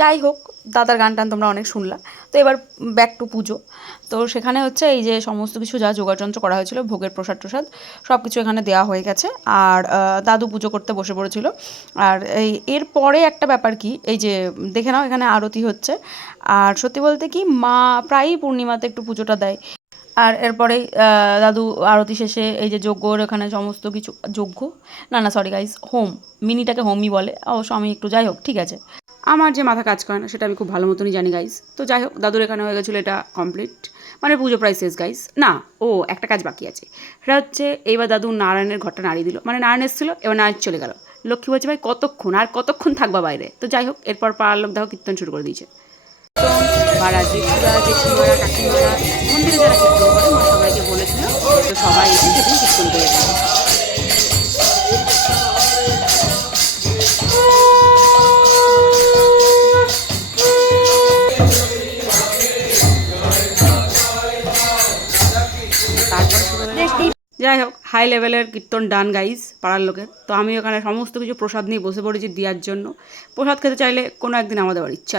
যাই হোক, দাদার গান টান তোমরা অনেক শুনলা। তো এবার ব্যাক টু পুজো। তো সেখানে হচ্ছে এই যে সমস্ত কিছু যা যোগাযন্ত্র করা হয়েছিল, ভোগের প্রসাদ টসাদ সব কিছু এখানে দেওয়া হয়ে গেছে। আর দাদু পুজো করতে বসে পড়েছিল। আর এরপরে একটা ব্যাপার কি, এই যে দেখে নাও এখানে আরতি হচ্ছে। আর সত্যি বলতে কি, মা প্রায়ই পূর্ণিমাতে একটু পুজোটা দেয়। আর এরপরেই দাদু আরতি শেষে এই যে যজ্ঞর এখানে সমস্ত কিছু যজ্ঞ, না না সরি গাইস, হোম, মিনিটাকে হোমই বলে অবশ্য, আমি একটু যাই হোক ঠিক আছে, আমার যে মাথা কাজ করে না সেটা আমি খুব ভালো মতনই জানি গাইস। তো যাই হোক, দাদুর এখানে হয়ে গেছিলো এটা কমপ্লিট, মানে পুজো প্রায় শেষ গাইস। না, ও একটা কাজ বাকি আছে, সেটা হচ্ছে এইবার দাদু নারায়ণের ঘরটা নাড়িয়ে দিল, মানে নারায়ণ এসেছিলো, এবার নারায়ণ চলে গেল। লক্ষ্মী বলছে ভাই কতক্ষণ আর কতক্ষণ থাকবা বাইরে। তো যাই হোক, এরপর পাড়ার লোক দেখো কীর্তন শুরু করে দিয়েছে। পাড়া জেঠুরা জেঠিমারা কাকিমারা মন্দিরে যারা কীর্তন করে মা সবাইকে বলেছিল, তো সবাই এসে সেদিন কীর্তন করে যায়। তারপরে শুরু হয়ে যাই হোক, হাই লেভেলের কীর্তন ডান গাইজ পাড়ার লোকের। তো আমি ওখানে সমস্ত কিছু প্রসাদ নিয়ে বসে পড়েছি দেওয়ার জন্য। প্রসাদ খেতে চাইলে কোনো একদিন আমাদের বাড়ি চল।